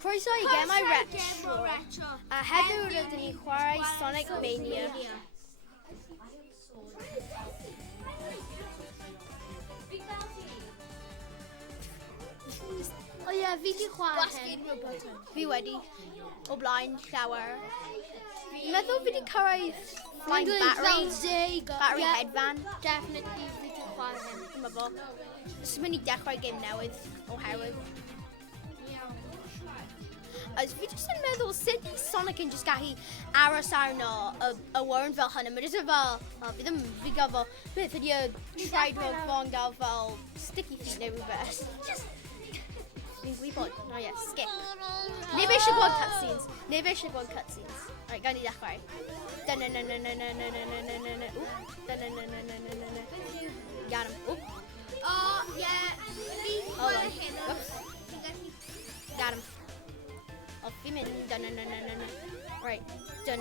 Croeso I Gemau Retro. A heddiw rydyn ni chwarae Sonic Mania. O ie, fi di chwarae hyn. Fi wedi. O blaen, llawer. Fi'n meddwl fi wedi cyrraedd flying battery headband. Definitely fi di chwarae hyn. Dwi'n meddwl. Jyst mynd i dechrau game newydd oherwydd. As fi jyst yn meddwl sut i Sonic yn jyst gallu aros arno y warren fel hynny. Mae jyst yn fel, fi ddim fi gael fel, beth ydy y tried fel fo'n gael fel sticky feet neu rhywbeth. Fi'n gwybod, no ie, skip. Neu fe eisiau gweld cutscenes. Right, gael ni dechrau. Got him. Oop. O, ie, fi di chwarae hyn. Got him. Oh, fi'n mynd. Right. Got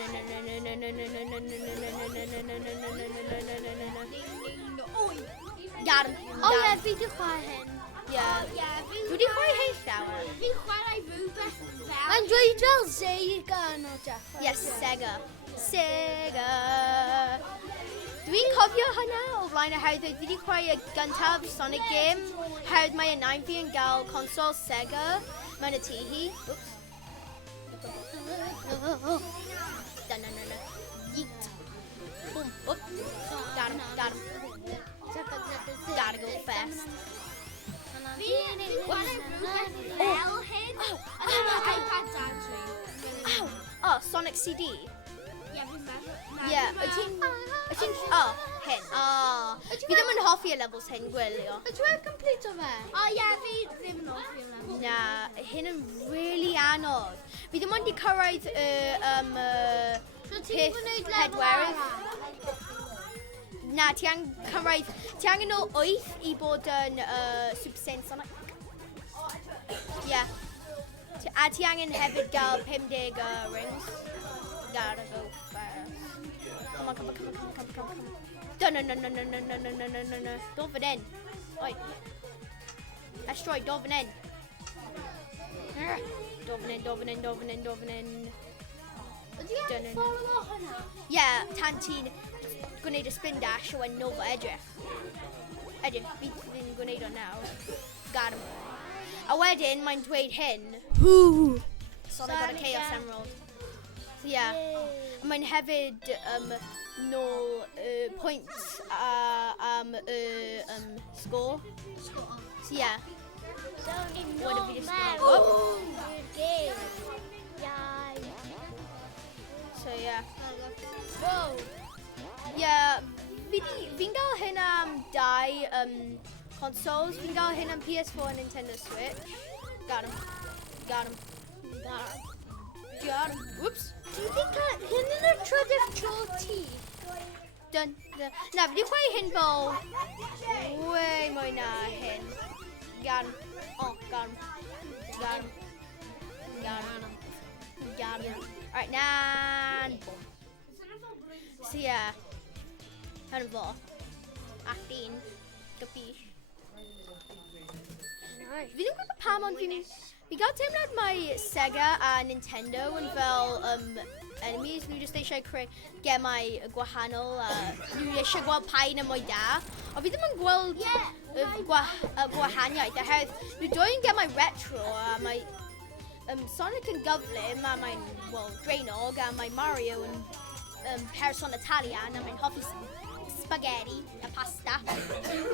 him. O ie, fi di chwarae hyn. Yeah. Dwi wedi chwarae hyn llawer. Fi'n chwarae rhywbeth fel... Mae'n dweud fel Sega no dechrau. Yes, Sega. Dwi'n cofio hynna o flaen oherwydd fi wedi chwarae y gyntaf Sonic game. Oherwydd mae y nain fi yn cael console Sega mewn y tŷ hi. Oops. Yeet. Boom. Oop. Got him. Gotta go fast. Fi'n chwarae rhywbeth fel hyn. Yn yr iPad dad fi. Oh, Sonic CD. Ie, fi'n meddwl. Yeah, hyn. Fi ddim yn hoffi y levels hyn, gwylio. Ydw i'n complete o fe? O ie, fi ddim yn hoffi hwnna. Na, hyn yn really anodd. Fi ddim ond i cyrraedd peth pedwerydd. Na, ti angen o 8 i bod yn Super Saiyan Sonic. Yeah. A ti angen hefyd gael 50 rings. Gotta go fast. Come on. No. Don't fit in. Oi. Asteroid, don't fit in. Don't fit in. Ydy e'n ffordd o hynna? Yeah, tan ti'n gwneud y spin dash o yn Nova edrych. Fi'n gwneud o nawr. Got him. A wedyn, mae'n dweud hyn. Sonic got a Chaos Emerald. So yeah. Mae'n hefyd nôl points score. So yeah. What have we just done? Oh! So yeah. Whoa! Yeah, fi'n gael hyn am 2 consoles. Fi'n gael hyn am PS4 a Nintendo Switch. Got him. Whoops. Dwi wedi hyn yn y trydydd tro ti. Na, fi wedi chwarae hyn fel way mwy na hyn. Got him. Alright, nan. So yeah. Hyn fo. Act 1. Capish. Fi ddim gwybod pam ond fi gael teimlad mae Sega a Nintendo yn fel enemies. Nhw jyst eisiau creu gemau gwahanol a nhw eisiau gweld pa un yn mwy da. O fi ddim yn gweld gwahaniaeth oherwydd nhw dwy yn gemau retro a mae Sonic yn gyflym a mae'n dreinog a mae Mario yn person Italian a mae'n hoffi spaghetti a pasta.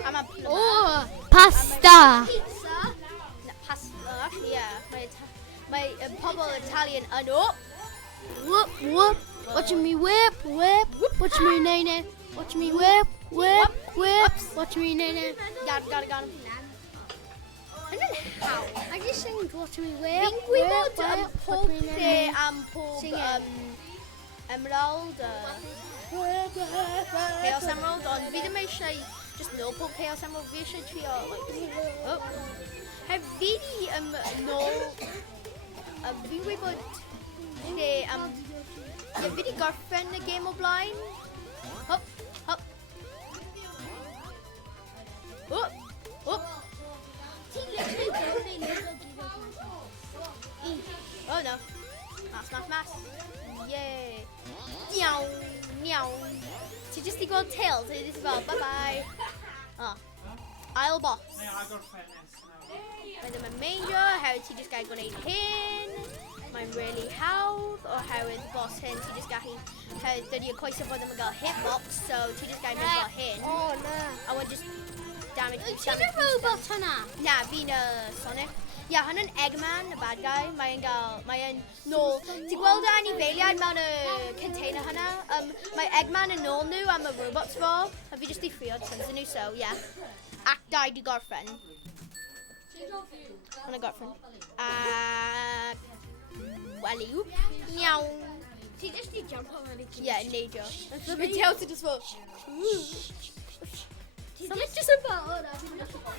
A mae Pasta! Pizza. Pasta, yeah. Mae pobl Italian yn Whoop. Watch me whip. Watch me nene. Watch me whip. Watch me nene. Got him. Yn hawdd. I just sing watch me whip. Fi'n gwybod pob lle am pob emerald. Chaos Emerald, ond fi ddim eisiau just nôl pob Chaos Emerald. Fi eisiau trio, Heb fi di nôl... Fi'n gwybod lle fi di gorffen y game o blaen. Hop. Ti'n literally gwneud Oh no. Mass. Yay. Meow. Meow. Ti jyst i gweld tails, a jyst fel, bye-bye. Oh. Ail boss. Mae ddim yn meindio, hefyd ti jyst gael gwneud hyn. Mae'n really hawdd, oherwydd boss hyn, ti jyst gallu, hefyd dydy y coesau bod ddim yn gael hitbox, so ti jyst gael mynd fel hyn. Oh, no. A wedyn just damage. Ti'n y robot hynna? Na, fi'n Sonic. Ia, hwnna'n Eggman, y bad guy. Mae'n nôl. Ti'n gweld y anifeiliaid mewn y container hynna? Mae Eggman yn nôl nhw am y robots fo. A fi jyst i ffrio tons nhw, so, ia. Act 2 di gorffen. Hwnna gorffen. Waliw. Miaw. Ti jyst i jump on it. Ie, neidio. Mae tails yn just fo. Someone's just about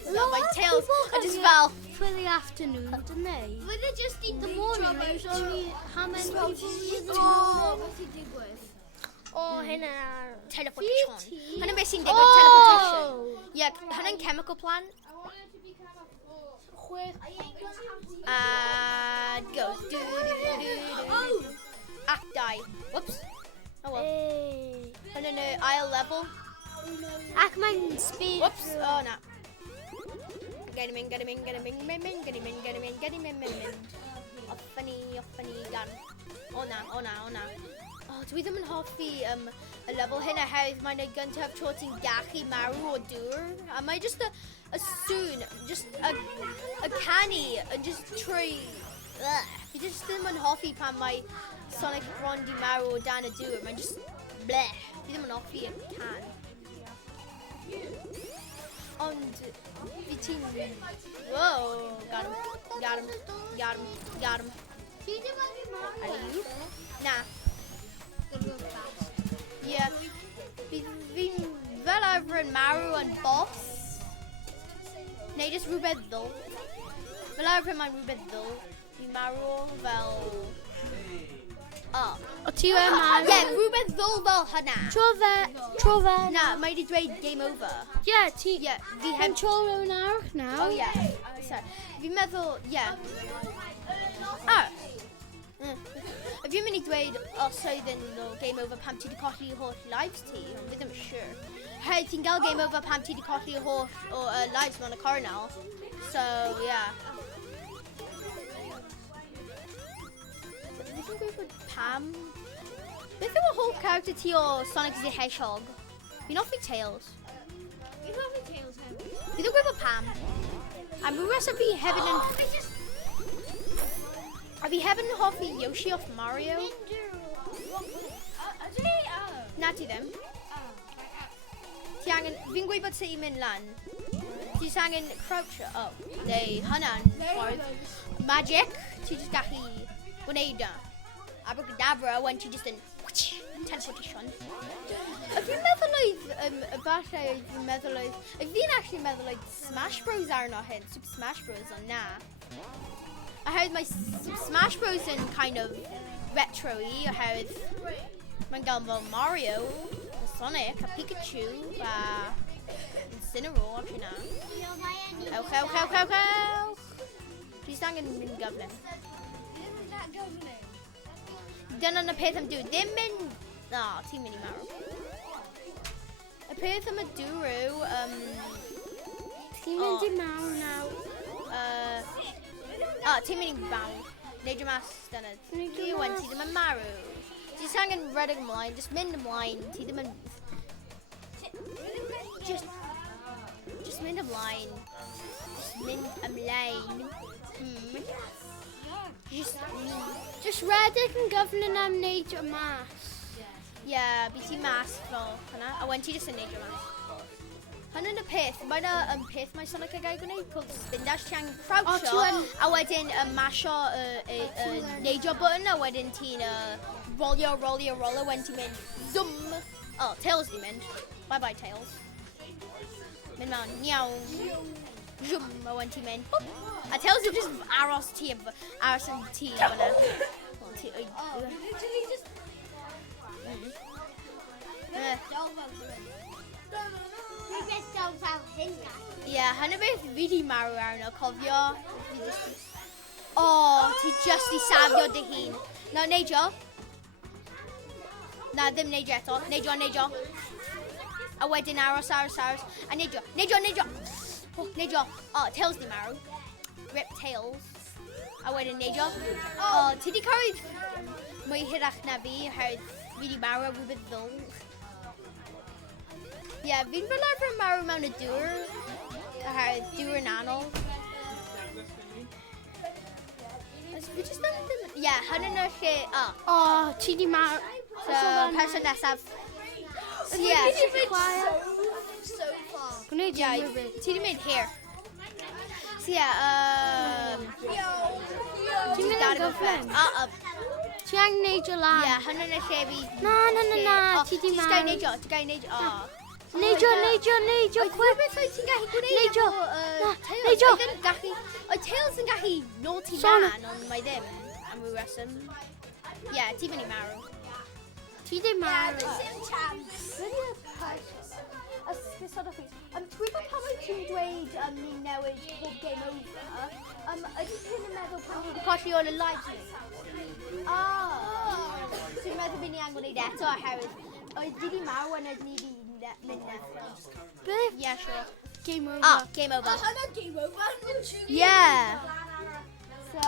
So my tails are just fell. For the afternoon, didn't they? Would they just eat The morning, there was only how many people were there? What's he dig with? Oh, hynna. Teleportation. Hwnna'n beth sy'n digwydd teleportation. Ie, hwnna'n chemical plant. And go. Act die. Whoops. Oh well. Hwnna'n aisle level. Ac mae'n speed. Whoops. Oh no. Get him in. Off funny gun. Oh no. Oh, dwi ddim yn hoffi y level hyn oherwydd mae'n ei gyntaf tro ti'n gallu marw o dŵr. A mae just a sŵn, just a canu yn just trwy. Fi just ddim yn hoffi pan mae Sonic bron di marw o dan y dŵr. Mae'n just bleh. Fi ddim yn hoffi y can. Ond fi ti'n... Whoa, got him. Ti ddim yn di marw? Na. Ie. Fi'n fel arfer yn marw yn boss. Neu jyst rhywbeth ddwl. Fel arfer mae'n rhywbeth ddwl. Fi'n marw fel... O ti yn marw? Ie, rhywbeth ddwl fel hynna. Tro fe. Na, mae wedi dweud game over. Ie, ti... Ie, fi Yn heb... tro rhywun arall nawr. Oh, ie. Sorry. Fi'n meddwl, ie. Fi'n mynd i dweud os oedd yn game over pam ti wedi colli holl lives ti, ond fi ddim yn siŵr. Hei, ti'n gael game over pam ti wedi colli holl o lives mewn y cornel. So, yeah. Fi ddim gwybod pam. Beth yw y whole character ti o Sonic the Hedgehog? Fi'n hoffi Tails. Fi'n hoffi Tails hefyd. Fi ddim gwybod pam. A mi reswm fi hefyd yn... A fi hefyd yn hoffi Yoshi off Mario. Na ti ddim. Ti angen... Fi'n gweud bod ti'n mynd lan. Ti angen crouch... Oh, neu hynna'n ffordd. Magic. Ti jyst gallu gwneud o. Abracadabra, when ti jyst yn... Teleportation. Fi'n meddwl oedd... Falle fi'n meddwl oedd... Fi'n actually meddwl oedd Smash Bros arno hyn. Super Smash Bros, ond na. Oherwydd mae Smash Bros yn kind of retro-y, oherwydd mae'n gael fel Mario, Sonic, a Pikachu, a Incineroar, ac yna. Ewch. Dwi'n angen mynd gyflym. Dyna'n y peth am dŵr. Ddim mynd... Na, ti'n mynd i marw. Y peth am y dŵr yw... Ti'n mynd i marw nawr. Ti'n mynd i bawn. Neud mas dyna. Ti ddim yn marw. Ti jyst angen rhedeg ymlaen. Just mynd ymlaen. Ti ddim yn... Just mynd ymlaen. Just rhedeg yn gyflym am neud o mas. Ie, bu ti mas fel hynna. A wen ti jyst yn neud o mas. Hynny'n y peth. Mae'n peth mae Sonic yn gael gwneud. Called spin dash. Ti'n croucho. A wedyn masho neidio button. A wedyn ti'n rolio. Wedyn ti'n mynd zoom. Oh, Tails di mynd. Bye, Tails. Mynd mewn. Niaw. Zoom. A wedyn ti'n mynd. A Tails yn just aros yn ti. Literally just... Ie, hynny beth fi di marw arno, cofio. ti just i safio dy hun. No, neidio. Na, ddim neidio eto. Neidio. A wedyn aros. A neidio. Oh, neidio. Oh, tails di marw. Rip tails. A wedyn neidio. Oh, ti di cyrraedd mwy hirach na fi, oherwydd fi di marw a rhywbeth ddwl. Ie, fi'n fel arfer marw mewn y dŵr. Oherwydd dŵr yn anol. Fi jyst yn ddim... Ie, hyn yn y lle... Oh, ti di marw. So, person nesaf. Ie. So far. Gwneud Ie, i fi. ti di mynd here. So, ie, Ti'n mynd yn gyflym? Ti angen neud o lan? Ie, hyn yn y lle fi... Na, ti di marw. Ti gai neidio. Neidio, quick. Beth oedd ti'n gallu gwneud Neidio. efo Tails? Neidio. Oedd Tails yn gallu naughty Sôn. man, ond mae ddim am ryw reswm. Ie, ti'n mynd i marw. Ti di marw. Sim chance. Dwi'n gwybod pan wyt ti'n dweud ni'n newid pob game over, ydy ti'n meddwl pan wedi colli all y lives ni? Dwi'n meddwl bydd ni angen gwneud eto oherwydd oedd di marw yn ydyn ni di mynd nethro. Beth? Yeah, sure. Game over. Game over. Hwnna game over. Yeah. So...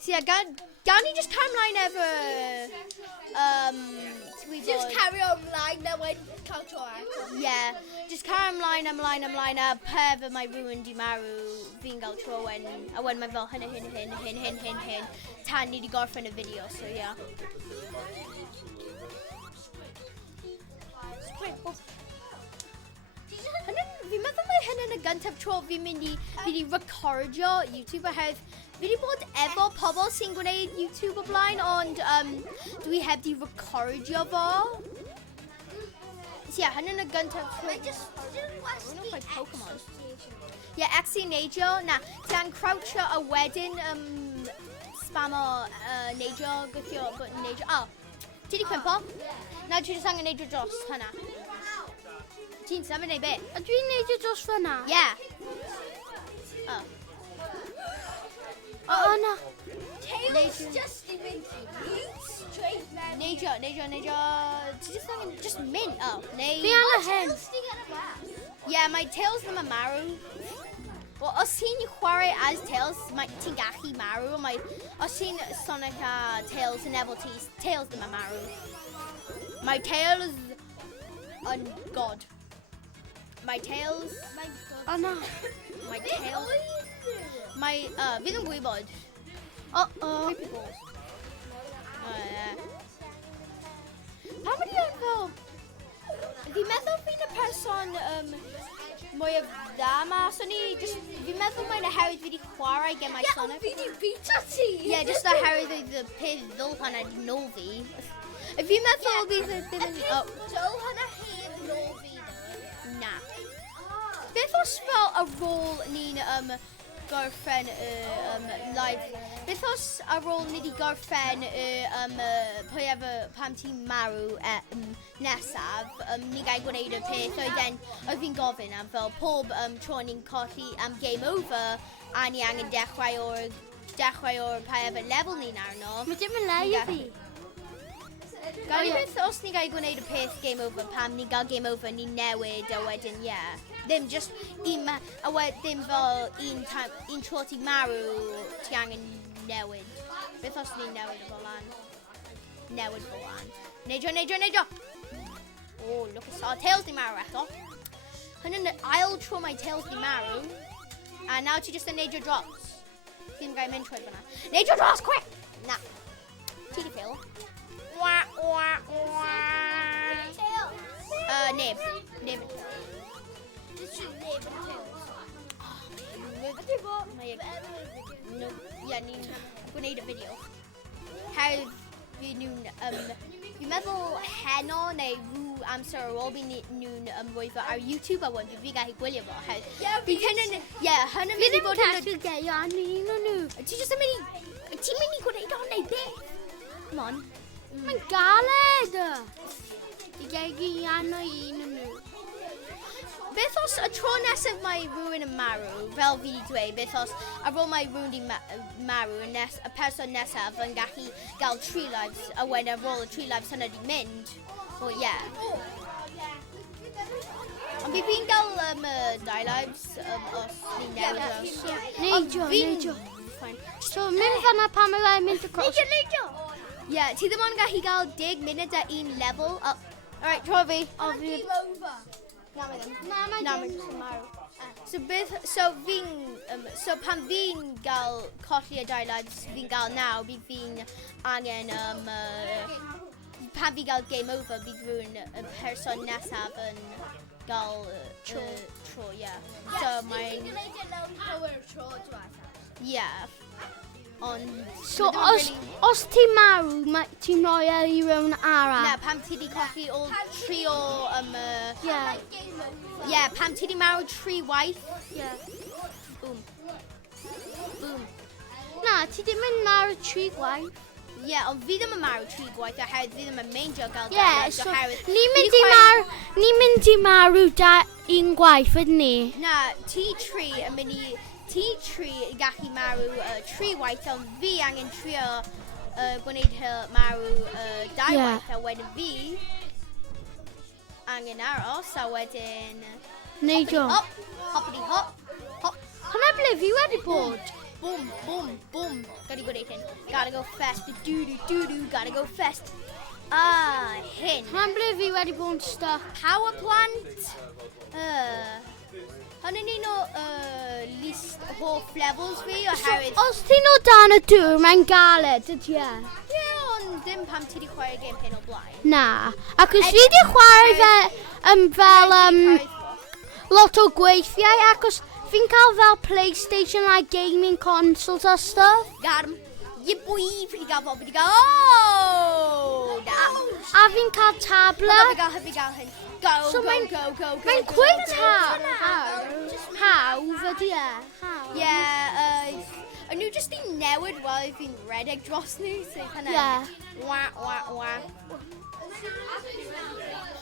So yeah, gan ni just carry ymlaen efo... Just carry on line now when cael tro Yeah, just carry ymlaen a per fy mae rhywun di marw fi'n gael tro a wen mae fel hyn. Tan ni di gorffen y fideo, so yeah. Fi'n meddwl mae hyn yn y gyntaf tro fi'n mynd i recordio YouTube oherwydd fi wedi bod efo pobl sy'n gwneud YouTube o blaen, ond dwi heb di recordio fo. So yeah, hyn yn y gyntaf tro. Like Pokemon. Yeah, X i'n neidio. Na, ti'n croucho a wedyn spamo neidio, gythio button neidio. Oh, ti di cwympo? Na, ti jyst angen neidio dros hynna. Ti'n symud neu beth? A dwi'n neidio dros fyna? Yeah. Oh. O, na. Tails just in straight man. Neidio. Ti jyst angen just mynd. Oh, neu... Fi angen hyn. Yeah, mae Tails ddim yn marw. Wel, os ti'n chwarae as Tails, ti'n gallu marw. Os ti'n Sonic a Tails yn efo ti, Tails ddim yn marw. Mae Tails yn god. Mae Tails... O, na. Mae Tails... Mae... fi ddim gwybod. Creepy balls. Pan wedi o'n fel... Fi'n meddwl fi'n y person mwy o dda ma, so fi'n meddwl mae'n oherwydd fi wedi chwarae gemau Sonic. Fi di bita ti. Ie, just oherwydd oedd y peth ddwl pan wedi nôl fi. Fi'n meddwl bydd ddim yn... Dol hwnna heb nôl fi ddo. Na. Beth os fel ar ôl ni'n gorffen live? Beth os ar ôl ni wedi gorffen pwy efo pam ti'n marw nesaf, ni gael gwneud y peth oedd fi'n gofyn am fel pob tro ni'n colli am game over a ni angen dechrau o'r pa efo level ni'n arno. Mae dim yn le i fi. Gael ni beth os ni gael gwneud y peth game over pam ni gael game over ni newid a wedyn, yeah. Ddim just a wedyn fel un tro ti marw ti angen newid. Beth os ni'n newid o lan? Newid o lan. Neidio! Oh, look at Tails di marw eto. Hyn yn ail tro mae Tails di marw. A nawr ti just yn neidio drops. Ti ddim gael mynd trwy fyna. Neidio drops, quick! Na. Ti di ffil. Neb. Ie, ni'n gwneud y fideo. Hawdd fi nhw'n... Fi'n meddwl heno neu rhyw amser ar ôl fi nhw'n rhoi fo ar YouTube a wan fi gallu gwylio fo. Fi'n hynny'n... Ie, hynny'n mynd i fod yn... Fi ddim gallu geio an un o nhw. Ti'n mynd i gwneud o'n neu beth? Come on. Mae'n galed. Fi gael an o un o nhw. beth os y tro nesaf mae rhywun yn marw, fel fi wedi dweud, beth os ar ôl mae rhywun wedi marw, y person nesaf yn gallu gael 3 lives, a wedyn ar ôl y 3 lives hynny wedi mynd. Well, yeah. Ond fi'n gael 2 lives os ni'n newid. Neidio. So, mynd fan'na pan mae'n mynd y cos. Neidio. Ie, ti ddim ond gallu gael 10 munud a 1 level up. Alright, tro fi. Game over. Na, mae ddim. Na, mae Na, ddim. mae'n marw. So pan fi'n gael colli y 2 lives fi'n gael nawr, fi'n angen pan fi'n gael game over, bydd rhywun y person nesaf yn gael tro, ie. So mae'n, ie. Ond, So, os ti'n marw, ti'n rhoi e i rhywun na, arall. pam ti wedi colli all 3 o, Ie. pam ti wedi marw 3 waith, Ie. boom. Na, ti ddim yn marw 3 gwaith. Ie, ond fi ddim yn marw 3 gwaith oherwydd fi ddim yn meindio gael Ie, lives so oherwydd ni'n fi mynd di i chwarae- marw 1 gwaith, ydyn ni? Na, T3 yn mynd i... T3 i gallu marw 3 waith, ond fi angen trio gwneud marw 2 waith, a wedyn fi angen aros, a wedyn... Neidio. Hoppity hop, hop, Hwna ble fi wedi bod? boom, boom, boom. Gotta gwneud hyn. Gotta go fast, do-do-do-do, gotta go fast. Hyn. Hwna ble fi wedi bod yn stuck. Power plant. Hynny'n un o least hoff levels fi oherwydd... Os ti'n o dan y dŵr, mae'n galed, ydy e? Ie, ond dim pam ti wedi chwarae game hyn o blaen. Na, ac os fi wedi chwarae fel lot o gweithiau, ac os fi'n cael fel PlayStation a gaming consoles a stuff. Got him. Ye boy, fi wedi gael fo, fi wedi gael... Oh! A fi'n cael tablet. Fi gael hyn. Go, So go, mae'n- go, go, go, Mae'n go, gweud go, hawdd, ydy e? Ie, o'n nhw jyst i newid wel fi'n redeg dros nhw, so kind of... Ie. Wa.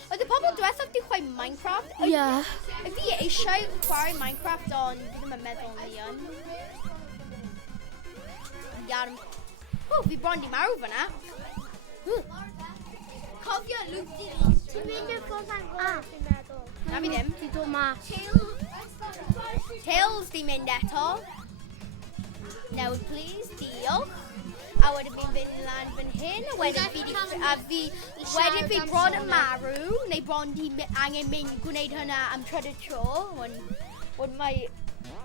Oedd y pobl diwethaf di chwarae Minecraft? Ie. Fi eisiau chwarae Minecraft, ond fi ddim yn meddwl ni yn. Got him. O, fi bron di marw fyna. Cofio Luke di... Ti'n mynd i'r ffordd agor, dwi'n meddwl. Na fi ddim. Ti dod mas. Tails di mynd eto. Newid please, diolch. A wedyn fi'n fynd lan fan hyn, a wedyn fi bron yn marw, neu bron di angen mynd gwneud hynna am trydydd tro, ond mae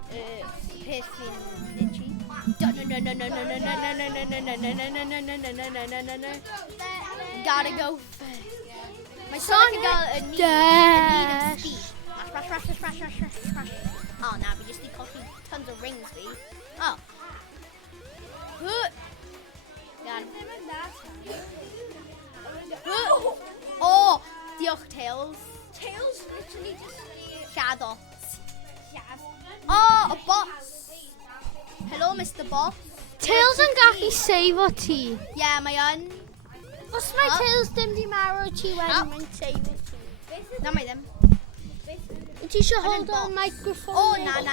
peth fi'n itchy. Gotta go fast. Mae Sonic yn gael y need of speed. Smash. Oh, na, fi jyst di colli tons of rings fi. Oh. Got him. Oh, diolch Tails. Tails literally just... Shadow. Oh, a boss. Hello, Mr. Boss. Tails yn gallu seifo ti. Yeah, mae yn. Os mae Tails ddim di marw ti wedyn, mae'n seifo ti. Na, mae ddim. Ti eisiau Yn hold box. on microphone? Oh, na. Ti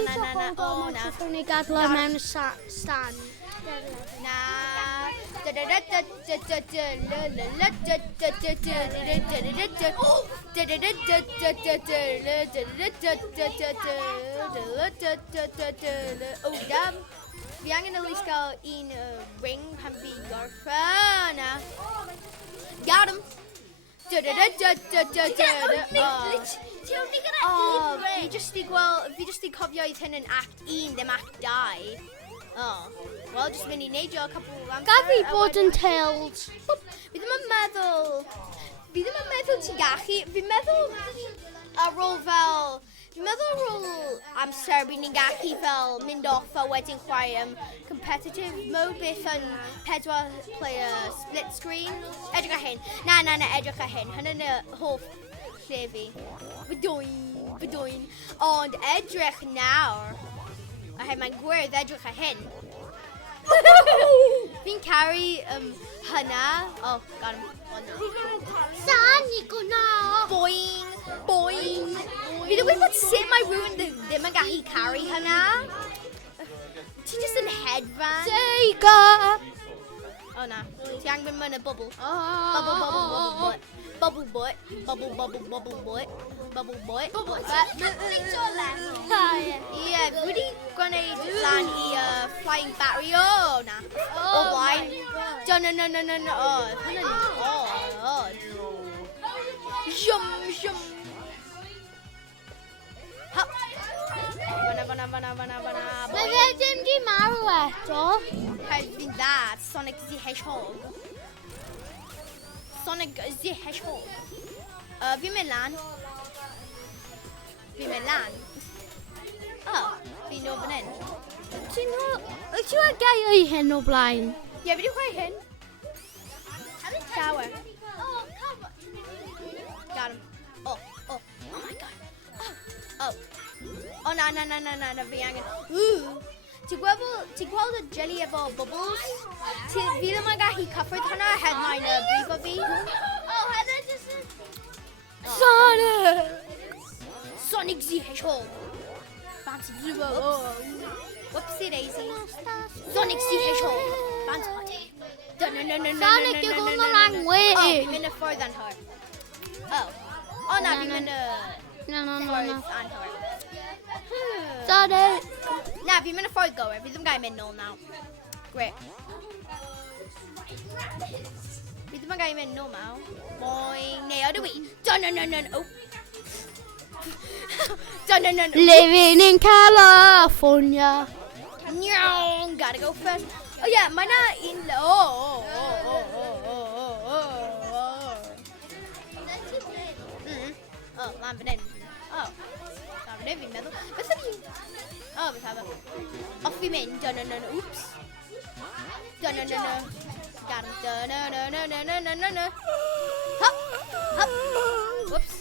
eisiau hold Oh, on na. microphone i gadw o mewn y stand? Na. Oh, damn. Fi angen at least gael un ring pan fi gorffen. Got him. Ti only gyda un Fi ring. jyst i cofio oedd hyn yn act 1, ddim act 2. Oh, wel, jyst mynd i neidio a couple of amser. Gaf fi a bod yn wedyn- Tails. Fi ddim yn meddwl ti'n gallu. Fi'n meddwl ar ôl fel... Fi'n meddwl ar ôl amser bydd ni'n gallu fel mynd off a wedyn chwarae competitive mode beth yn 4 player split screen. Edrych ar hyn. Na, edrych ar hyn. Hynny'n y hoff lle fi. Fydwy'n. Ond edrych nawr. Oherwydd mae'n gwirdd edrych ar hyn. Fi'n caru hynna. Oh, got him. Oh, no. Saan i gwno? Boing! Boing. Fi ddim wedi bod sut mae rhywun ddim yn gallu carry hynna. Ti just yn hedfan. Sega! O na, ti angen mynd y bubble. Bubble, bubble, bubble butt. Bubble butt, bubble, bubble, bubble butt. Bubble butt. Bubble. Ie, fi wedi gwneud lan i flying battery. O na. O blaen. No. O, hynny'n odd. Jum. Hop. Fana. Mae fe ddim di marw eto. Fi'n dda, Sonic the Hedgehog. Fi'n mynd lan. O, fi'n o fan hyn. Wyt ti wedi gau o'i hyn o blaen? Ie, fi wedi chwarae hyn. Llawer. Got him. Oh my god. Oh. O na, fi angen. Ti'n gweld y jelly efo bubbles? Fi ddim yn gallu cyffroedd hwnna heb mae'n brifo fi. Sonic the Hedgehog. Bouncy Zero. Whoopsie daisy. Sonic the Hedgehog. Bounce party. No. Sonic, you're going the wrong way. Oh, fi'n mynd y ffordd an her. Oh. O na, fi'n mynd y No. ffordd an her. Sonic. Na, fi'n mynd y ffordd gywir. Fi ddim gael mynd nôl nawr. Great. Fi ddim yn gael mynd nôl nawr. Boing. Neu, ydw i? No. No. Living in California. No, gotta go first. Oh yeah, mae na un... Oh. Oh, lan fan hyn. Oh. Lan fan hyn fi'n meddwl. Beth ydi? Oh, beth hafo. Off fi'n mynd. No. Oops. No. Got him. No. Hop. Whoops.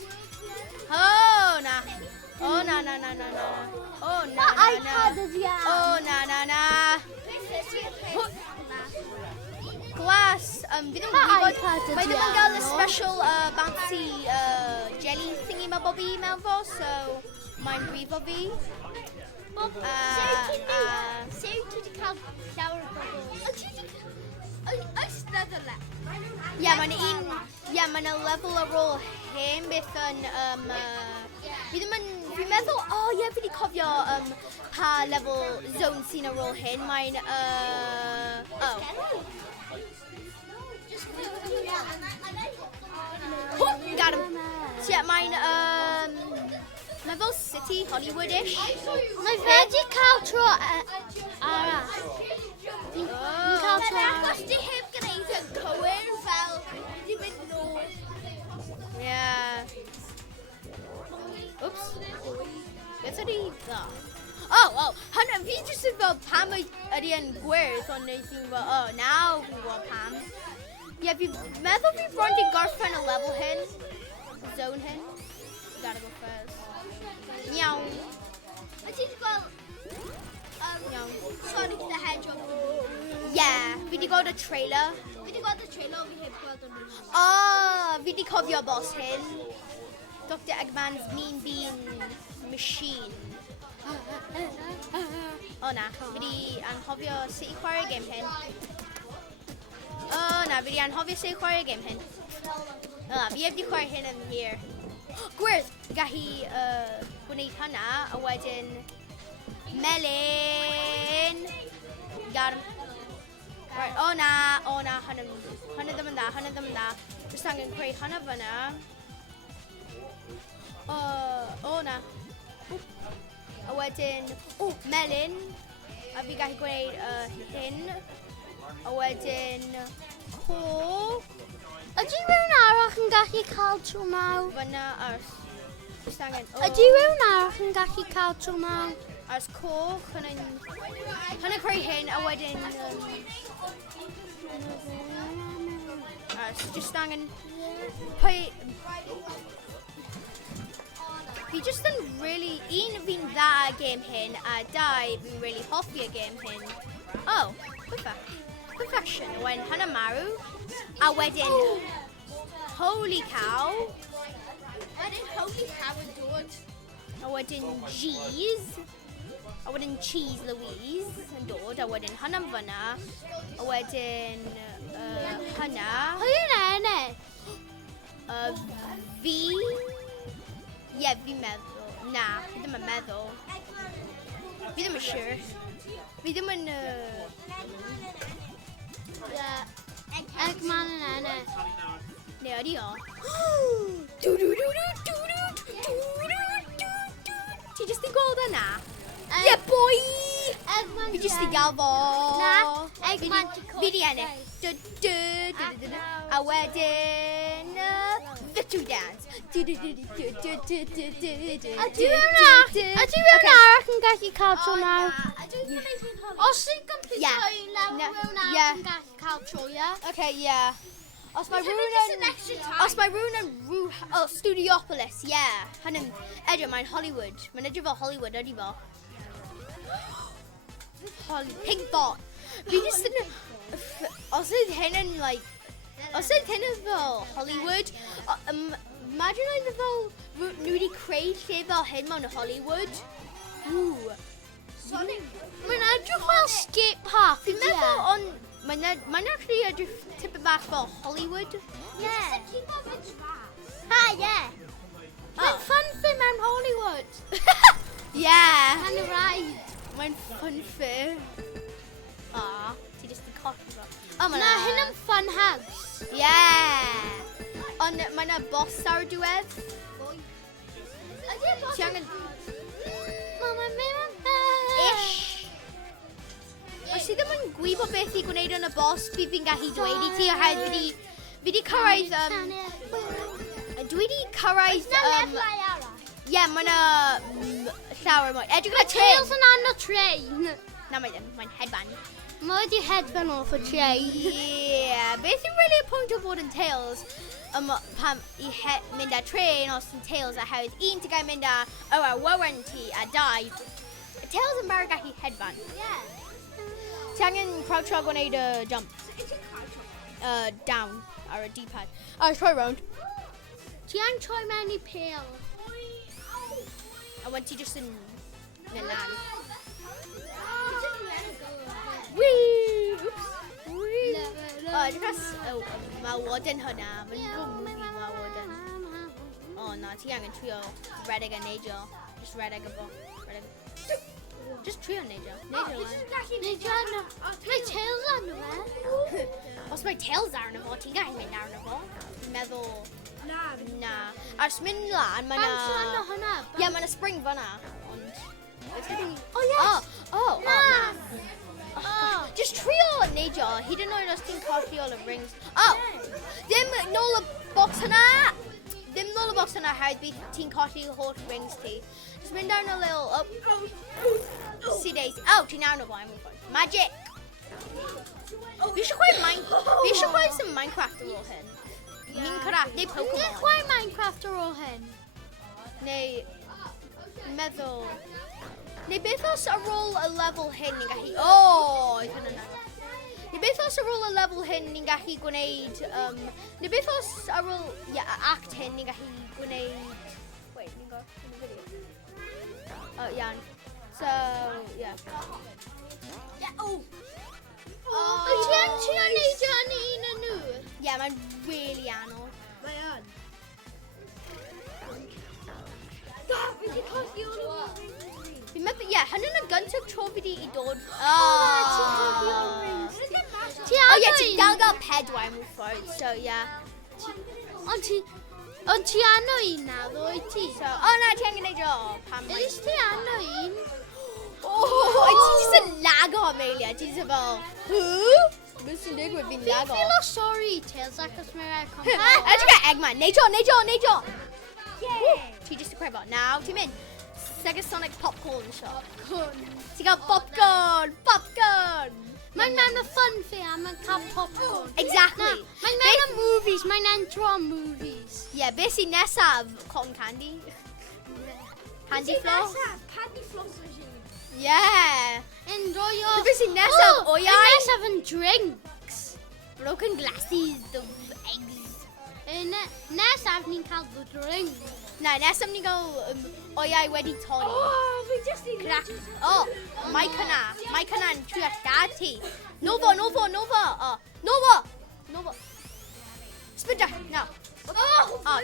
Oh, na. Oh, na. Oh, na. iPad ydi e? Oh, na. Glass. Fi ddim yn gwybod. Mae ddim yn gael y special bouncy jelly thingy mae Bobby mewn fo, so mae'n brifo fi. Sut ti wedi cael llawer o bobl? Oes never left. Ie, mae'n level ar ôl hyn beth yn... Fi'n meddwl, fi wedi cofio pa level zone sy'n ar ôl hyn. Mae'n... Got him. Yeah, mae'n... Mae fel City, Hollywood-ish. Mae fe di cael tro arall. Fi'n cael tro arall. Os di heb gwneud yn cywir fel wedi mynd nôl. Yeah. Oops. Beth ydi dda? Oh, hynny, fi jyst yn fel pam ydi yn gwirth, ond neu fi'n fel, nawr fi'n gweld pam. Ie, fi meddwl fi bron di gorffen y level hyn. Zone hyn. Gotta go first. Iawn. Wyt ti wedi gweld Sonic the Hedgehog? Yeah, fi di gweld y trailer. Fi wedi gweld y trailer o fi heb gweld yn nhw. Fi di cofio boss hyn. Dr. Eggman's Mean Bean Machine. O na, fi di anghofio sut i chwarae game hyn. Na, fi di anghofio sut i chwarae game hyn. Fi heb di chwarae hyn yn hir. Gwirth, gallu gwneud hynna, a wedyn melyn. Got him. Right, o na, hynny ddim yn dda. Just angen creu hynna fyna. O na. A wedyn, melyn. A fi gallu gwneud hyn. A wedyn, Ydy rhywun arall yn gallu cael tro mawr? fyna ars. Just angen, Ydy rhywun arall yn gallu cael tro mawr? ars coch, hynny'n creu hyn, a wedyn, ars, just angen, fi just yn really, fi'n dda a game hyn, a fi'n really hoffi a game hyn. Perfection, when hynna marw, a wedyn, holy cow, Wedyn holy cow yn dod. A wedyn cheese. A wedyn cheese Louise yn dod. A wedyn hwnna'n fyna. A wedyn hwnna. Pwy yna ennill? Fi. Ie, fi'n meddwl. Na, fi ddim yn meddwl. Fi ddim yn siŵr. Fi ddim yn... Eggman yn ennill. Neu ydi o. Ti jyst i gweld yna? Ie, boi! Eggman Fi jyst i gael fo. Na, Eggman Fi di ennill. A wedyn... Victory dance. A dwi mewn arach yn gallu cael tro nawr. Os yw'n completely Yeah. lawr No, mewn yeah. arach yn gallu cael tro, ie? Okay, yeah. Os mae rhywun yn Studiopolis, yeah. Hynny'n edrych, mae'n Hollywood. Mae'n edrych fel Hollywood, ydy fo. Pink bot. Fi jyst yn... Os ydy hyn yn, like... Os ydy hyn yn fel Hollywood, imagine oedd fel... Nhw wedi creu lle fel hyn mewn Hollywood. Ooh. Mae'n edrych fel skate park, Fi'n meddwl, ond... Mae'n actually edrych tipyn bach fel Hollywood. Yeah. Ha, ie. Mae'n fun film mewn Hollywood. Yeah. Mae'n rhaid. Mae'n fun fair. Aw, ti jyst yn colli fo. O, Na, hyn yn fun house. Yeah. Ond mae yna boss ar y diwedd. Ti angen... Mama, Ish. Os ti ddim yn gwybod beth i gwneud yn y boss, fi'n gallu dweud i ti oherwydd fi di cyrraedd... Dwi wedi cyrraedd... Ie, mae yna llawer mwy. Edrych Mae yn y Tails tin. yn arno train. Na, mae ddim. Mae'n headband. Mae wedi headband off y train. Yeah, beth yw'n really y pwynt o bod yn Tails? Pam i mynd ar tren os yn Tails a hawdd un ti gael mynd ar warranty a dau. Tails yn barod gallu headband. Ti angen croucho a gwneud y jump. Down ar y D-pad. Try round. Ti angen troi mewn i pêl. A wedyn ti jyst yn mynd lan. Whee! Oops. Whee! Edrych malwoden hwnna. Mae'n good movie malwoden. O na, ti angen trio redeg a neidio. Just redeg a bo. Just trio neidio. Neidio lan. Neidio arno. Mae Tails arno fe. Os mae Tails arno fo, ti'n gallu mynd arno fo. Fi'n meddwl... Na. A os mynd lan, mae Bounce arno na... hwnna. Ie, mae na spring fyna. Ond... Oh, yes. Na. Oh. Just trio neidio. Hyd yn oed os ti'n colli all y rings. Ddim nôl y box hynna. Ddim nôl y box hynna hawdd bydd ti'n colli holl rings ti. Just mynd down a little up. See daisy. Ti'n arno fo. Magic. Fi eisiau chweud some Minecraft ar ôl hyn. Minecraft neu Pokemon. Dwi'n chwarae Minecraft ar ôl hyn. Neu... meddwl... Neu beth os ar ôl y lefel hyn ni'n gallu... oedd hynny'n anodd. Neu beth os ar ôl y lefel hyn ni'n gallu gwneud... neu beth os ar ôl act hyn ni'n gallu gwneud... Wait, ni'n gwneud yn y fideo. Iawn. So, yeah. Wyt ti yn trio neidio yn un yn nhw? Yeah, mae'n really anodd. Mae yn. Fi'n meddwl, hynny'n y gyntaf tro fi di i dod. Ti'n cofio'r rings. Ti Ti'n dal gael pedwar mewn ffordd, so yeah. Ond ti anno un nawr, wyt ti? So, na, ti angen neud o. Pam mai. Ydys ti anno un? Ti jyst yn lago, Amelia. Ti jyst yn fel, beth sy'n digwydd, fi'n Fi'n lago. ffilo sorry, Tails, acos mae'n rhaid company. Edrych gael Eggman. Neud o. Ti jyst yn crefo. Naw, ti'n mynd. Sega Sonic Popcorn Shop. Ti gael popcorn. Mae'n mewn y fun fair, mae'n cael popcorn. Exactly. Mae'n mewn y movies, mae'n entro am movies. Yeah, beth sy'n nesaf? Cotton candy. Candy floss. Candy floss o si. Yeah. Enjoyo. Beth sy'n nesaf? Yn nesaf yn drinks. Broken glasses, the eggs. Nesaf ni'n cael the drinks. Na, nesaf ni gael oiau wedi toni. Fi just in Crack. Mae cynna'n trio dad ti. Nova. Spinda, no. Ti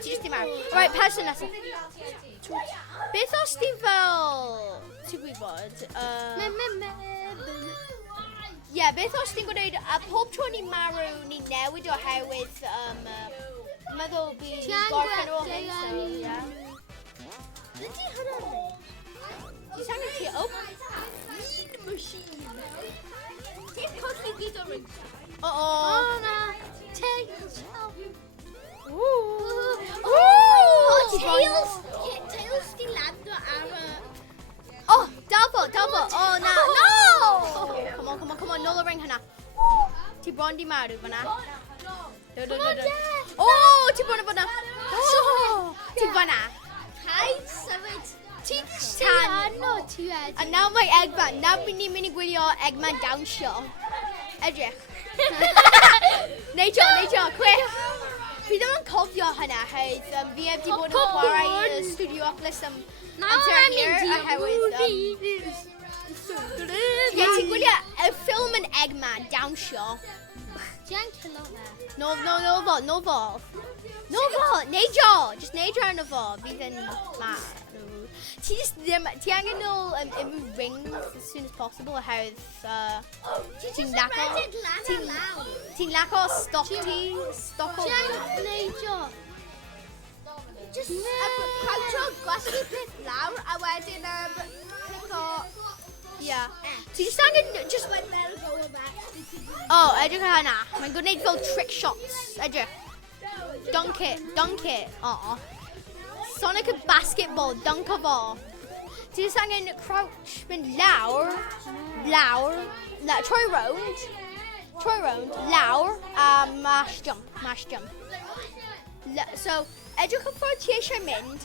jyst dim ar. Right, person nesaf. Beth os di fel... Ti'n gwybod? Ie, beth os ti'n gwneud... Pob tro ni'n marw, ni'n newid oherwydd... meddwl bydd gorffen o hyn, so, ie. Ydy hwnna ni? Ti'n angen ti... Oh, Mean machine. Ti'n colli gyd o'r ring. na. Tails. Tails. Tails di lando ar y... Dalfo. Na. No! Come on, nôl y ring hynna. Ti bron di marw fyna. Ti bron o fyna. Ti fyna. Paid symud. Ti tan. ti wedi. A nawr mae Eggman. Nawr bydd ni'n mynd i gwylio Eggman dawnsio. Edrych. Neidio, quick. Fi ddim yn cofio hynna, hyd. Fi heb di bod yn chwarae y studio Oculus amser hir, oherwydd... Ie, ti'n gwylio y ffilm yn Eggman dawnsio. Ti'n cilo fe. No fol. Neidio! Just neidio arno fo. Fydd yn marw. Ti angen nhw rings as soon as possible oherwydd ti'n laco stoc ti. Ti'n neidio. Just croucho, gwasgu peth lawr, a wedyn pick o... Ie. Ti just angen... Just... When they'll go back. Edrych ar hynna. Mae'n gwneud fel trick shots. Edrych. Dunk it. Sonic a basketball, dunk o fo. Ti just angen crouch, mynd lawr, troi round, lawr, a mash jump. So, edrych o ffordd ti eisiau mynd,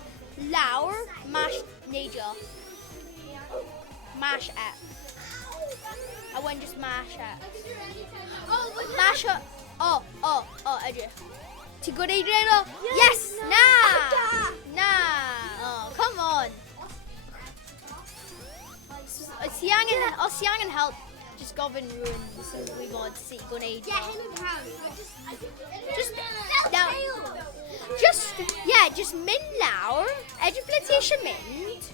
lawr, mash neidio. Mash up. I went just mash up. Mash up. Edrych. Ti gwneud rhaid o? Yes! Na! Come on. Os ti angen help, just gofyn rhywun sy'n gwybod sut i gwneud o. Just mynd lawr, edrych ble ti eisiau mynd.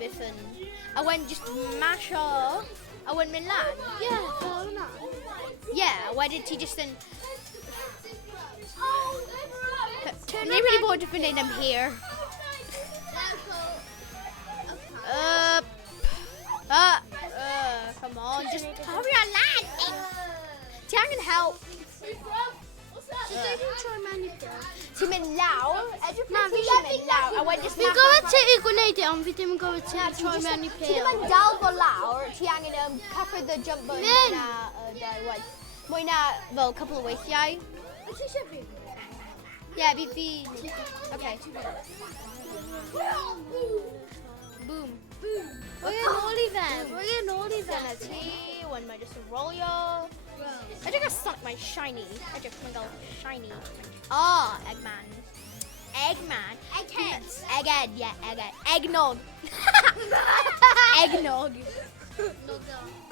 Beth yn... A wen just mash o, a wen mynd lan. A wedyn ti just yn... Ni'n really bod yn gwneud am here. Come on, just hurry on lan. Ti angen help. Ti'n mynd lawr, edrych ble ti eisiau mynd lawr, a wedyn just Fi'n gofod ti i gwneud e, ond fi ddim yn gofod ti i troi mewn i Ti pêl. ddim yn dal fo lawr, ti angen cyffred y jump button mwy na fel couple o weithiau. Yeah, fi... Okay. Boom. Rwy'n ôl i fe. Dyna ti, wan mae jyst yn rolio. Edrych ar Sonic, mae'n shiny. Edrych, mae'n gael shiny. Eggman. Egghead. Egghead. Eggnog. Eggnog.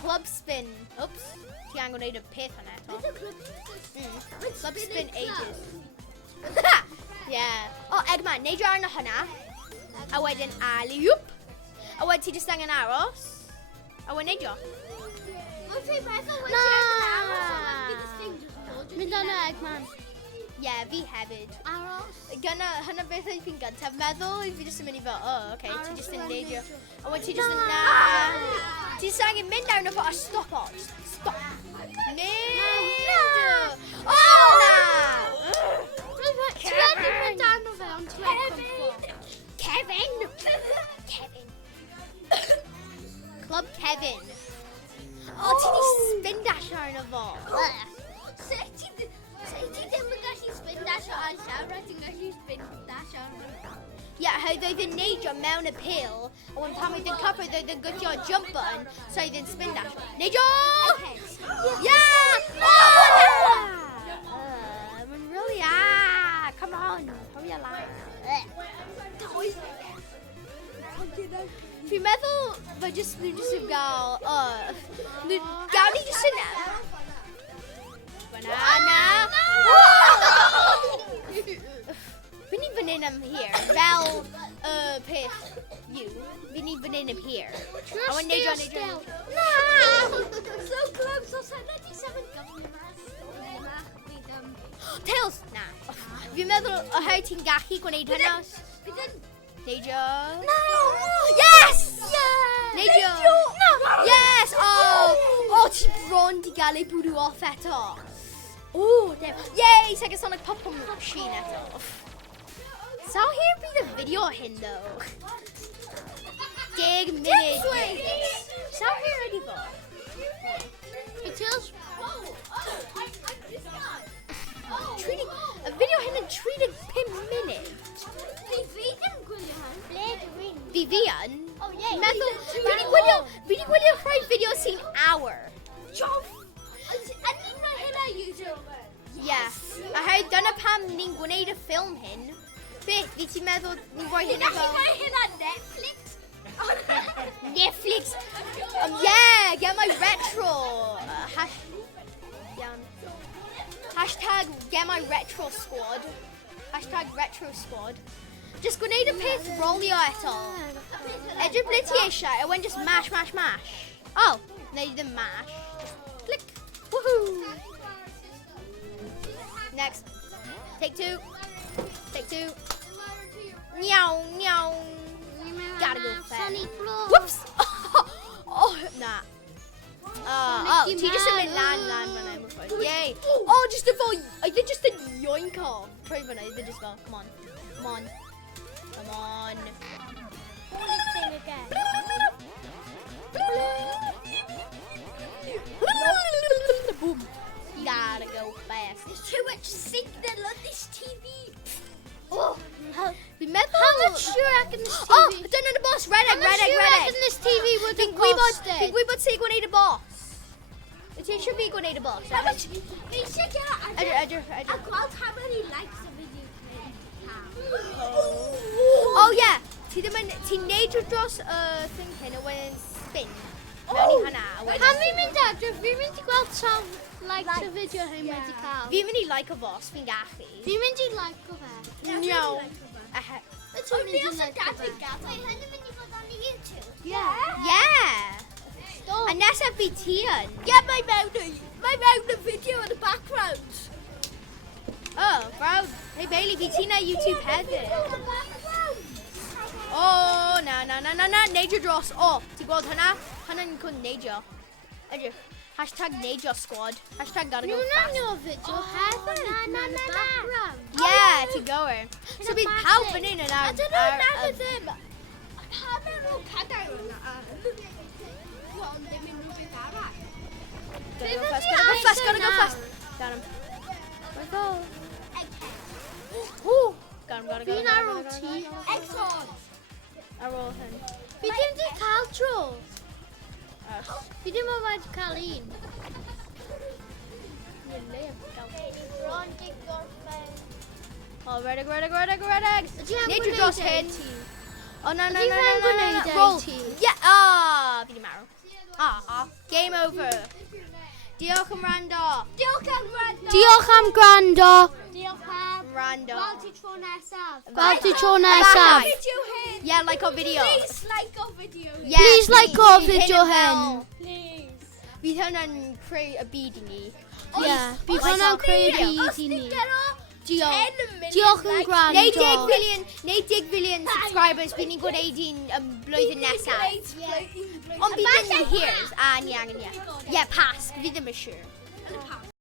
Club spin. Oops. Ti angen gwneud y peth yna eto. Club spin ages. Eggman, neidio arno hynna. A wedyn alley-oop. A wedyn ti jyst angen aros. A wedyn neidio. Mynd o'n Eggman. Fi hefyd. Aros. Hynna beth oedd fi'n gyntaf meddwl, fi jyst yn mynd i fel, ti jyst yn neidio. A wedyn ti jyst yn Ti jyst angen mynd arno fo a stop o. Stop. Neidio. Na! Ti wedi mynd arno fe, ond ti wedi Kevin! Club Kevin. Ti di spin dash arno fo. Ti ddim yn gallu spin dash ar llawr, a ti'n gallu spin dash ar... Oedd yn neidio mewn y pil, a pan oedd yn cyffred, oedd yn gwthio jump button, so oedd yn spin dash. Neidio! Mae'n really, come on! on, hurry ymlaen. Fi'n meddwl fe jyst nhw jyst yn gael, gawn ni jyst yn... Banana! Fi'n ni fan hyn am here, fel peth you. Fi'n ni fan hyn am here. I want neidio. Na! So close, os yna di sefyn gyfnod yma. Tails! Na. Fi'n meddwl o hau ti'n gallu gwneud hynna. Bydd yn... Neidio. No! Yes! Yeah! Neidio. No! Yes! Oh, ti bron di gael ei bwrw off eto. Oh, yay! Second Sonic Pop-Pum Machine eto. So here be the video hyn though. 10 minutes. So here ready for. It is. Treating a video hyn yn 35 minutes. Fi ddim gwylio hyn. Fi yn. Oh, yeah. Meddwl, fi di gwylio rhai fideo sy'n hour. Job! Yn un o hynna YouTube? Yes. A hei, dyna pam ni'n gwneud y ffilm hyn. Beth, fi ti'n meddwl ni'n rhoi hynna fel... Fi'n gallu hynna Netflix? Netflix! Yeah, get my retro. Hashtag get my retro squad. Hashtag retro squad. Just gwneud y peth rolio eto. Edrych ble ti eisiau, a wen just mash. Oh, neu ddim mash. Click. Woohoo! Next. Take two. Meow. Gotta go fast. Whoops! Oh, nah. Ti just yn mynd lan fan hyn. Yay. Oh, just a fel, I did just a yoink off. Try fan hyn, I did just go, come on. Thing again. Boom. Gotta go fast. There's too much signal on this TV. Oh, fi'n meddwl... How much do you reckon this TV? Oh, dyna y boss, red egg. How much do you reckon this TV would have Fi'n gwybod costed? sy'n gwneud y boss. Ti eisiau fi gwneud y boss? How much? Fi eisiau gael Edrych. a gweld how many likes a video can have. Oh yeah, ti'n neud dros y thing hyn a wedyn spin. Mewn i hynna. Pan fi'n mynd edrych, fi'n mynd i gweld sawl likes y fideo hyn wedi cael. Fi'n mynd i like y boss, fi'n gallu. Fi'n mynd i like o fe. No. Fi os yn gadw gael. Mae hyn yn mynd i fod on YouTube. Yeah. A nesaf fi ti yn. Yeah, mae mewn y video in the background. Oh, bro. Hey Bailey, fi ti na YouTube hefyd. Oh, na. Neidio dros. Oh, ti'n gweld hynna? Hynna'n cwn neidio. Edrych. Hashtag neidio squad. Hashtag gotta go fast. Your video hefyd. Na. Yeah, ti'n gywir. So bydd pawb fan hyn yn ar... I don't know none of them. Hanner o cadair yna. Wel, ddim yn rhywbeth arall. Gotta go fast. Got him. Let's go. Ooh. Got him. Fi'n ar ôl ti. Excellent. Ar ôl hyn. Fi ddim wedi cael tro. Fi ddim ond wedi cael un. Oh, red egg. Neidio dros hyn. Oh, no. Ydi fe'n gwneud Roll. ti? Yeah. Fi di marw. Game over. Diolch am rando. Diolch am gwrando. Rando. Gweld ti tro nesaf. Gweld ti tro nesaf. Video hyn. Yeah, like our video. Please like our video. Yeah, Please like our video hyn. hyn. Please. Bydd hwnna'n creu y byd i ni. Yeah, bydd hwnna'n creu y byd i Os ni. ni'n gero Diolch. 10 million Diolch yn likes, gwrando. Neu 10 billion subscribers bydd ni'n gwneud un blwyddyn nesaf. Ond bydd yn years. Yeah, pass. Fydd ddim yn siŵr.